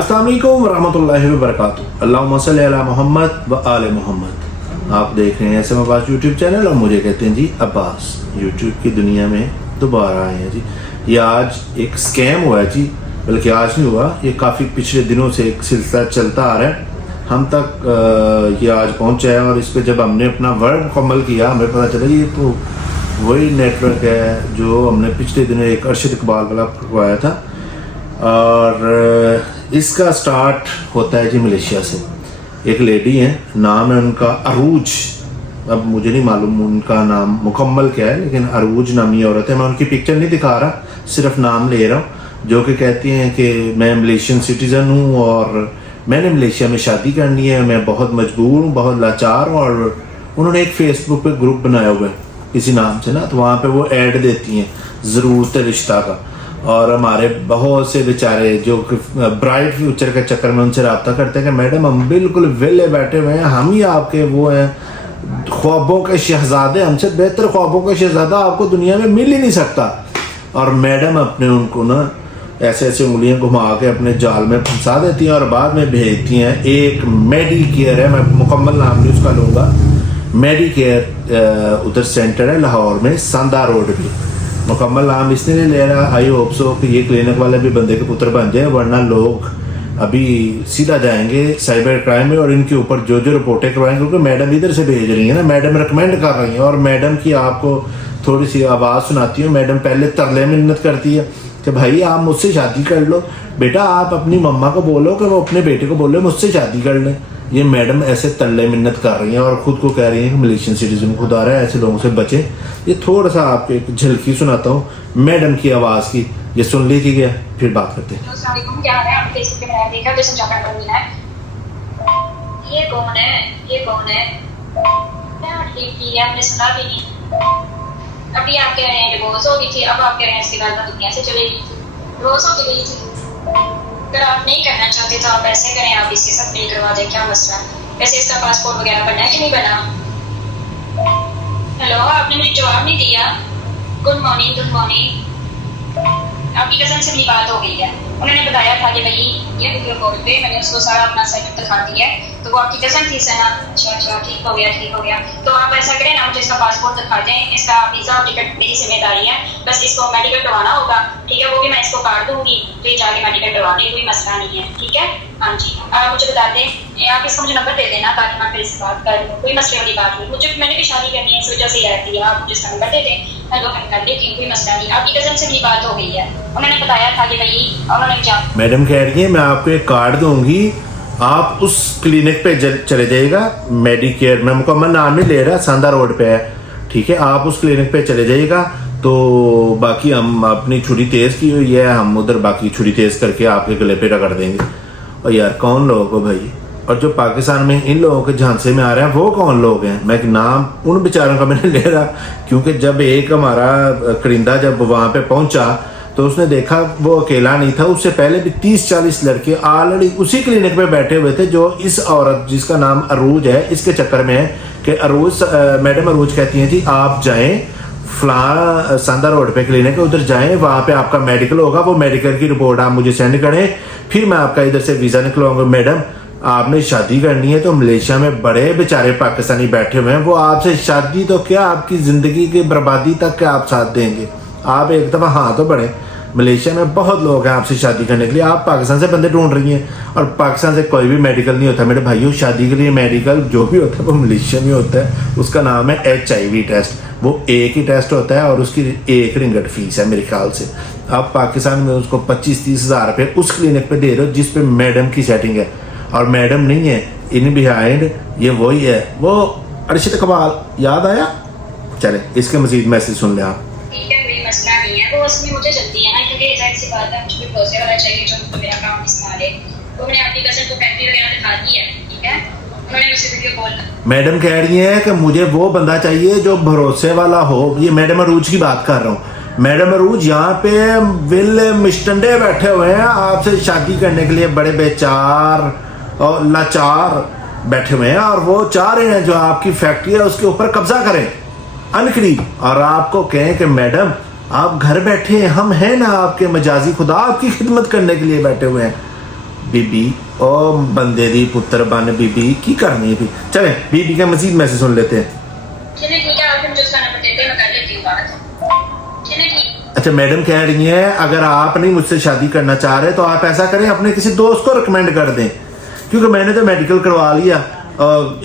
अस्सलाम वालेकुम रहमतुल्लाहि व बरकातुहू। अल्लाहुम्मा सल्ली अला मोहम्मद व आले मोहम्मद। आप देख रहे हैं SM अब्बास यूट्यूब चैनल और मुझे कहते हैं जी अब्बास। यूट्यूब की दुनिया में दोबारा आए हैं जी। ये आज एक स्कैम हुआ है जी, बल्कि आज नहीं हुआ, ये काफ़ी पिछले दिनों से एक सिलसिला चलता आ रहा है। हम तक ये आज पहुँचा है और इस पर जब हमने अपना वर्क मुकम्मल किया हमें पता चला ये तो वही नेटवर्क है जो हमने पिछले दिनों एक अरशद इकबाल वाला करवाया था। और इसका स्टार्ट होता है जी मलेशिया से। एक लेडी है, नाम है उनका अरूज। अब मुझे नहीं मालूम उनका नाम मुकम्मल क्या है, लेकिन अरूज नामी औरत है। मैं उनकी पिक्चर नहीं दिखा रहा, सिर्फ नाम ले रहा हूँ। जो कि कहती हैं कि मैं मलेशियन सिटीज़न हूँ और मैंने मलेशिया में शादी करनी है, मैं बहुत मजबूर हूँ, बहुत लाचार हूँ। और उन्होंने एक फेसबुक पे ग्रुप बनाया हुआ है इसी नाम से ना, तो वहाँ पे वो ऐड देती हैं ज़रूरत रिश्ता का। और हमारे बहुत से बेचारे जो ब्राइट फ्यूचर के चक्कर में उनसे रब्ता करते हैं कि मैडम हम बिल्कुल वेले बैठे हुए हैं, हम ही आपके वो हैं ख्वाबों के शहजादे, हमसे बेहतर ख्वाबों का शहजादा आपको दुनिया में मिल ही नहीं सकता। और मैडम अपने उनको ना ऐसे ऐसे उंगलियां घुमा के अपने जाल में फंसा देती हैं और बाद में भेजती हैं। एक मेडिकेयर है, मैं मुकम्मल नाम नहीं उसका लूँगा, मेडिकेयर उधर सेंटर है लाहौर में, सांदा रोड पे। मुकम्मल नाम इसने नहीं ले रहा। आई होप सो कि ये क्लिनिक वाले भी बंदे के पुत्र बन जाए, वरना लोग अभी सीधा जाएंगे साइबर क्राइम में और इनके ऊपर जो जो रिपोर्टें करवाएंगे, क्योंकि मैडम इधर से भेज रही है ना, मैडम रिकमेंड कर रही हैं। और मैडम की आपको थोड़ी सी आवाज़ सुनाती हूँ। मैडम पहले तरले मिन्नत करती है कि भाई आप मुझसे शादी कर लो, बेटा आप अपनी मम्मा को बोलो कि वो अपने बेटे को बोले मुझसे शादी कर लें। ये मैडम ऐसे तल्ले मिन्नत कर रही हैं और ख़ुद को कह रही हैं कि मलेशियन सिटीजन खुदा रहा है, ऐसे लोगों से बचें। ये थोड़ा सा आपको एक झलकी सुनाता हूँ मैडम की आवाज़ की, ये सुन लीजिए फिर बात करते हैं। क्या है आपके फेसबुक पे मैंने देखा जो समझा कर मिला है। ये कौन है, ये कौन है? क्या ठीक की है, आपने सुना भी नहीं। अभी आप कह रहे हैं डिवोर्स हो गई थी, अब आप कह रहे हैं इसके बाद वो दुनिया से चली गई थी, डिवोर्स हो गई थी। अगर आप नहीं करना चाहते तो आप ऐसे करें, आप इसके साथ नहीं करवा दें, क्या मसला है? वैसे इसका पासपोर्ट वगैरह बनना है कि नहीं बना? हेलो, आपने मुझे जवाब नहीं दिया। Good morning, good morning. आपकी कज़न से मेरी बात हो गई है, उन्होंने बताया था कि भाई ये वीडियो कॉल पे मैंने उसको सारा अपना सेटअप दिखा दिया है, तो वो आपकी कज़न थी सना। अच्छा अच्छा, ठीक हो गया, ठीक हो गया। तो आप ऐसा करें ना, मुझे इसका पासपोर्ट दिखा दें, इसका वीज़ा और टिकट मेरी जिम्मेदारी है, बस इसको मेडिकल करवाना होगा, ठीक है? वो भी मैं इसको काट दूंगी, तो जाके मेडिकल करवा दें, कोई मसला नहीं है, ठीक है? हाँ जी, आप मुझे बता दें, आप इसका मुझे नंबर दे देना ताकि मैं फिर इससे बात कर लूँ, कोई मसले वाली बात नहीं। मुझे मैंने भी शादी करनी है, इस वजह से रहती है, आप मुझे इसका नंबर दे दें, मैं दो कर लेती हूँ, कोई मसला नहीं। आपकी कज़न से मेरी बात हो गई है, उन्होंने बताया था कि भाई उन्होंने मैडम कह रही है मैं आपको एक कार्ड दूंगी, आप उस क्लिनिक पे चले जाइएगा, मेडिकेयर, मैं मुकम्मल नाम नहीं ले रहा, सांदा रोड पे है, ठीक है? आप उस क्लिनिक पे चले जाइएगा, तो बाकी हम अपनी छुरी तेज़ की हुई है, हम उधर बाकी छुरी तेज़ करके आपके गले पे रगड़ देंगे। और यार कौन लोग हो भाई? और जो पाकिस्तान में इन लोगों के झांसे में आ रहे हैं वो कौन लोग हैं? मैं नाम उन बेचारों का मैंने ले रहा, क्योंकि जब एक हमारा करिंदा जब वहाँ पे पहुँचा तो उसने देखा वो अकेला नहीं था, उससे पहले भी 30-40 लड़के ऑलरेडी उसी क्लिनिक पे बैठे हुए थे, जो इस औरत जिसका नाम अरूज है इसके चक्कर में है कि अरूज मैडम अरूज कहती हैं जी आप जाएं फलां सांदा रोड पे क्लिनिक है, उधर जाएं, वहाँ पे आपका मेडिकल होगा, वो मेडिकल की रिपोर्ट आप मुझे सेंड करें, फिर मैं आपका इधर से वीज़ा निकलवाऊंगा। मैडम आपने शादी करनी है तो मलेशिया में बड़े बेचारे पाकिस्तानी बैठे हुए हैं, वो आपसे शादी तो क्या आपकी ज़िंदगी की बर्बादी तक क्या आप साथ देंगे? आप एक दफ़ा हाँ तो बढ़े। मलेशिया में बहुत लोग हैं आपसे शादी करने के लिए, आप पाकिस्तान से बंदे ढूंढ रही हैं और पाकिस्तान से कोई भी मेडिकल नहीं होता मेरे भाइयों। शादी के लिए मेडिकल जो भी होता है वो मलेशिया में होता है, उसका नाम है HIV टेस्ट। वो एक ही टेस्ट होता है और उसकी 1 रिंगट फीस है मेरे ख्याल से। आप पाकिस्तान में उसको 25-30 हज़ार रुपये उस क्लिनिक पे दे रहे हो जिस पे मैडम की सेटिंग है, और मैडम नहीं है इन बिहाइंड, ये वही है, वो अरशद इकबाल। याद आया? चले इसके मजीद मैसेज सुन लें आप। मसला नहीं है, वो उसमें मुझे जल्दी है ना, क्योंकि जाहिर सी बात है मुझे भरोसे वाला चाहिए जो तो मेरा काम इस्तेमाल है। तो मैंने अपनी कज़न को फैक्ट्री वगैरह दिखा दी है, ठीक है? उन्होंने मुझे वीडियो कॉल, मैडम कह रही है कि मुझे वो बंदा चाहिए जो भरोसे वाला हो। ये मैडम अरूज की बात कर रहा हूँ। मैडम अरूज यहाँ पे विल मिस्टंडे बैठे हुए हैं आपसे शादी करने के लिए, बड़े बेचार और लाचार बैठे हुए हैं, और वो चाह रहे हैं जो आपकी फैक्ट्री है उसके ऊपर कब्जा करें अनकरीब, और आपको कहें कि मैडम आप घर बैठे, हम हैं ना आपके मजाजी खुदा, आपकी खिदमत करने के लिए बैठे हुए हैं। बीबी ओ बंदे दी पुत्र बन बीबी की करनी है भी। चलें बीबी का मजीद मैसेज सुन लेते हैं। चलिए ठीक है, आप मुझे उसका नंबर देते हैं, मैं कर लेती हूँ बात। चलिए ठीक। अच्छा मैडम कह रही हैं अगर आप नहीं मुझसे शादी करना चाह रहे तो आप ऐसा करें अपने किसी दोस्त को रिकमेंड कर दें, क्योंकि मैंने तो मेडिकल करवा लिया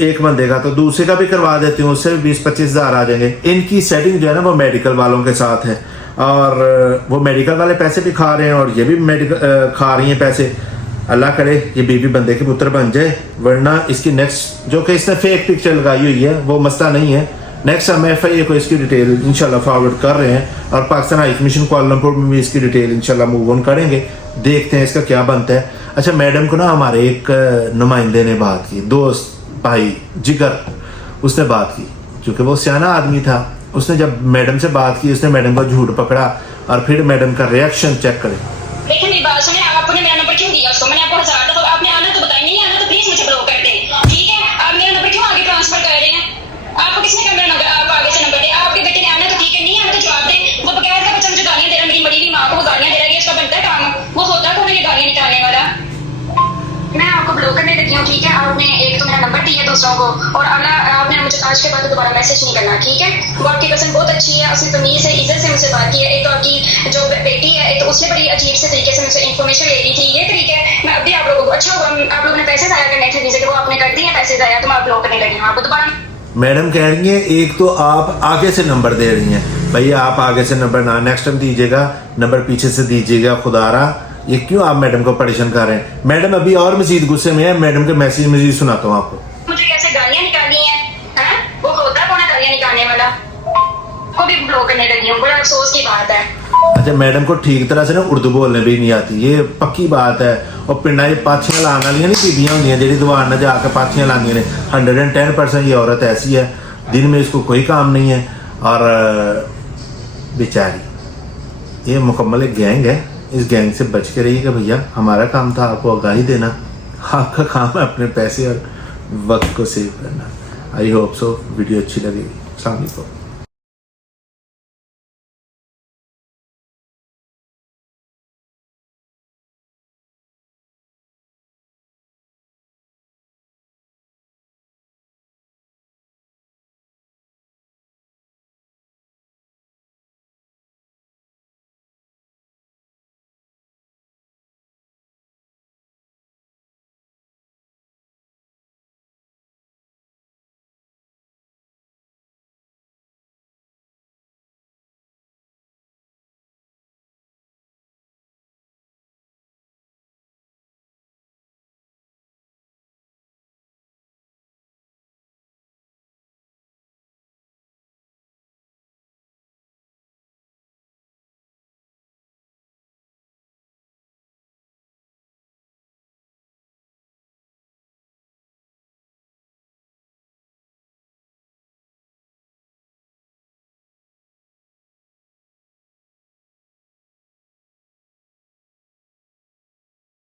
एक बंदे का, तो दूसरे का भी करवा देती हूँ, उससे 20-25 हज़ार आ जाएंगे। इनकी सेटिंग जो है ना वो मेडिकल वालों के साथ है और वो मेडिकल वाले पैसे भी खा रहे हैं और ये भी मेडिकल खा रही हैं पैसे। अल्लाह करे ये बीबी बंदे के पुत्र बन जाए, वरना इसकी नेक्स्ट जो कि इसने फेक पिक्चर लगाई हुई है वो मसला नहीं है। नेक्स्ट हम FIA को इसकी डिटेल इंशाल्लाह फॉरवर्ड कर रहे हैं और पाकिस्तान हाई कमीशन कुआलालंपुर में भी इसकी डिटेल इंशाल्लाह मूव ऑन करेंगे, देखते हैं इसका क्या बनता है। अच्छा मैडम को ना हमारे एक नुमाइंदे ने बात की, दोस्त भाई जिगर, उसने बात की, क्योंकि वो सियाना आदमी था। उसने जब मैडम से बात की उसने मैडम को झूठ पकड़ा और फिर मैडम का रिएक्शन चेक करें। लेकिन मेरी बात सुने, आपने मेरा नंबर क्यों दिया उसको? मैंने आपको 1000 दफा आपने आना तो बताया, नहीं आना तो प्लीज मुझे ब्लॉक कर दें, ठीक है? आप मेरा नंबर क्यों आगे ट्रांसफर कर रहे हैं? आपको किसने कहा मेरा नंबर आप आगे से नंबर दे? आपके बेटे ने आना तो ठीक है, नहीं आना तो जवाब दें। वो बगैर का बच्चा मुझे गालियां दे रहा है, मेरी मरी हुई माँ को वो गालियां दे रहा है, ये उसका बनता है काम? वो होता कौन है ये गालियां निकालने वाला? मैं आपको ब्लॉक करने लगी हूँ, ठीक है? आपने एक तो मेरा नंबर दिया दूसरों को और अल्लाह आपने मुझे आज के बाद दोबारा मैसेज नहीं करना, ठीक है? वो आपकी कज़न बहुत अच्छी है, उसने तमीज़ से इज्जत से मुझसे बात की है। एक तो आपकी जो बेटी है एक तो उसने बड़ी अजीब से तरीके से मुझसे इन्फॉर्मेशन ले ली थी, ये तरीके मैं अब भी आप लोगों को अच्छा हुआ आप लोगों ने पैसे ज़ाया करने थे जिसे वो आपने कर दिए पैसे ज़ाया, तो मैं ब्लॉक करने लगी हूँ आपको दोबारा। मैडम कह रही हैं एक तो आप आगे से नंबर दे रही हैं, भैया आप आगे से नंबर ना नेक्स्ट टाइम दीजिएगा, नंबर पीछे से दीजिएगा, खुदारा ये क्यों आप मैडम को परेशान कर रहे हैं। मैडम अभी और मजीद गुस्से में है, मैडम के मैसेज मजीद सुनाता हूँ आपको। मुझे कैसे गालियां निकाली हैं? वो होता कौन है गालियां निकालने वाला? को भी ब्लॉक करने लगी हूँ, बड़ा अफसोस की बात है। अच्छा मैडम को ठीक तरह से ना उर्दू बोलने भी नहीं आती, ये पक्की बात है। और पिंडा पाथियां लाने वाली नहीं बीबियां होंगी जी दुकान में जाके पाथियां लानी ने, 110% ये औरत ऐसी है, दिन में इसको कोई काम नहीं है और बेचारी ये मुकम्मल एक गैंग है। इस गैंग से बच के रहिएगा भैया, हमारा काम था आपको आगाही देना, आपका काम है अपने पैसे और वक्त को सेव करना। आई होप सो वीडियो अच्छी लगेगी। अस्सलाम वालेकुम।